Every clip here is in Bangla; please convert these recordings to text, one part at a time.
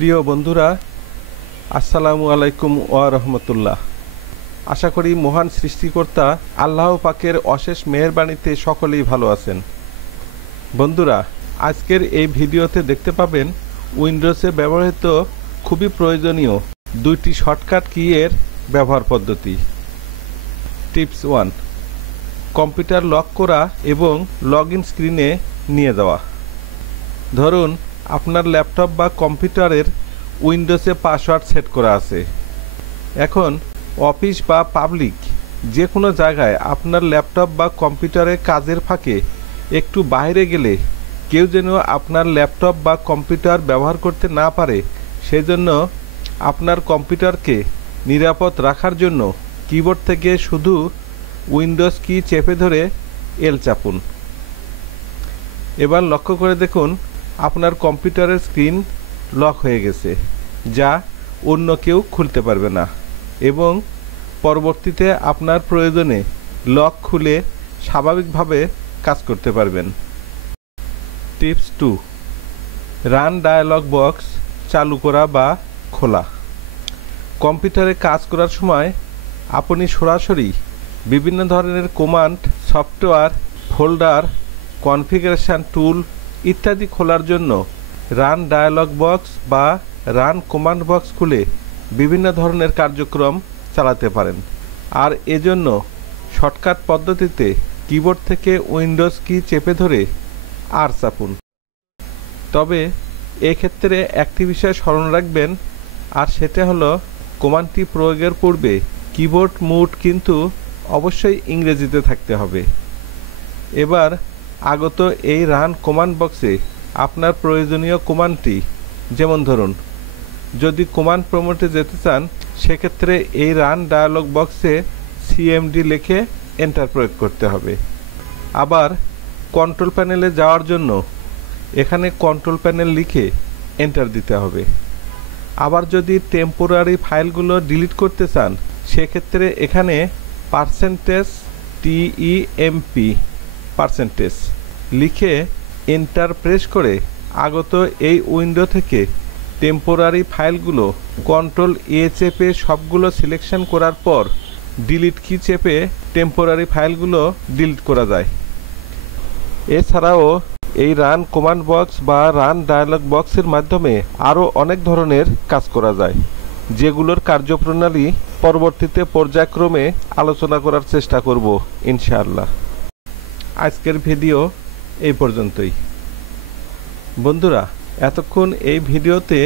প্রিয় বন্ধুরা, আসসালামু আলাইকুম ওয়া রাহমাতুল্লাহ। আশা করি মহান সৃষ্টিকর্তা আল্লাহ পাকের অশেষ মেহেরবানিতে সকলেই ভালো আছেন। বন্ধুরা, আজকের এই ভিডিওতে দেখতে পাবেন উইন্ডোজে ব্যবহৃত খুবই প্রয়োজনীয় দুইটি শর্টকাট কি এর ব্যবহার পদ্ধতি। টিপস 1, কম্পিউটার লক করা এবং লগইন স্ক্রিনে নিয়ে যাওয়া। ধরুন আপনার ল্যাপটপ বা কম্পিউটারের উইন্ডোজে পাসওয়ার্ড সেট করা আছে। এখন অফিস বা পাবলিক যে কোনো জায়গায় আপনার ল্যাপটপ বা কম্পিউটারের কাজের ফাঁকে একটু বাইরে গেলে কেউ যেন আপনার ল্যাপটপ বা কম্পিউটার ব্যবহার করতে না পারে, সেজন্য আপনার কম্পিউটারকে নিরাপদ রাখার জন্য কিবোর্ড থেকে শুধু উইন্ডোজ কি চেপে ধরে এল চাপুন। এবার লক্ষ্য করে দেখুন আপনার কম্পিউটারের স্ক্রিন লক হয়ে গেছে, যা অন্য কেউ খুলতে পারবে না এবং পরবর্তীতে আপনার প্রয়োজনে লক খুলে স্বাভাবিকভাবে কাজ করতে পারবেন। টিপস 2, রান ডায়ালগ বক্স চালু করা বা খোলা। কম্পিউটারে কাজ করার সময় আপনি সরাসরি বিভিন্ন ধরনের কমান্ড, সফটওয়্যার, ফোল্ডার, কনফিগারেশন টুল ইত্যাদি খোলার জন্য রান ডায়ালগ বক্স বা রান কমান্ড বক্স খুলে বিভিন্ন ধরনের কার্যক্রম চালাতে পারেন। আর এজন্য শর্টকাট পদ্ধতিতে কিবোর্ড থেকে উইন্ডোজ কি চেপে ধরে আর চাপুন। তবে এক্ষেত্রে একটি বিষয় স্মরণ রাখবেন, আর সেটা হলো কমান্ডটি প্রয়োগের পূর্বে কিবোর্ড মুড কিন্তু অবশ্যই ইংরেজিতে থাকতে হবে। এবার আগত এই রান কমান্ড বক্সে আপনার প্রয়োজনীয় কমান্ডটি, যেমন ধরুন যদি কমান্ড প্রম্পটে যেতে চান সেক্ষেত্রে এই রান ডায়ালগ বক্সে সিএমডি লিখে এন্টার প্রয়োগ করতে হবে। আবার কন্ট্রোল প্যানেলে যাওয়ার জন্য এখানে কন্ট্রোল প্যানেল লিখে এন্টার দিতে হবে। আবার যদি টেম্পোরারি ফাইলগুলো ডিলিট করতে চান সেক্ষেত্রে এখানে %TEMP লিখে এন্টার প্রেস করে আগত এই উইন্ডো থেকে টেম্পোরারি ফাইলগুলো কন্ট্রোল এ চেপে সবগুলো সিলেকশন করার পর ডিলিট কি চেপে টেম্পোরারি ফাইলগুলো ডিলিট করা যায়। এছাড়াও এই রান কমান্ড বক্স বা রান ডায়ালগ বক্সের মাধ্যমে আরও অনেক ধরনের কাজ করা যায়, যেগুলোর কার্যপ্রণালী পরবর্তীতে পর্যায়ক্রমে আলোচনা করার চেষ্টা করব ইনশাআল্লাহ। আজকের ভিডিও এই পর্যন্তই। বন্ধুরা, এতক্ষণ এই ভিডিওতে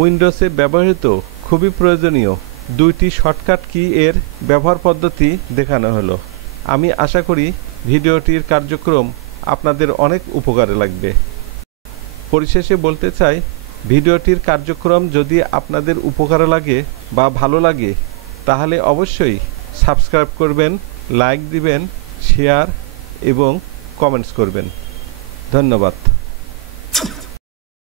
উইন্ডোজে ব্যবহৃত খুবই প্রয়োজনীয় দুইটি শর্টকাট কি এর ব্যবহার পদ্ধতি দেখানো হলো। আমি আশা করি ভিডিওটির কার্যক্রম আপনাদের অনেক উপকারে লাগবে। পরিশেষে বলতে চাই, ভিডিওটির কার্যক্রম যদি আপনাদের উপকারে লাগে বা ভালো লাগে তাহলে অবশ্যই সাবস্ক্রাইব করবেন, লাইক দিবেন, শেয়ার এবং কমেন্টস করবেন। ধন্যবাদ।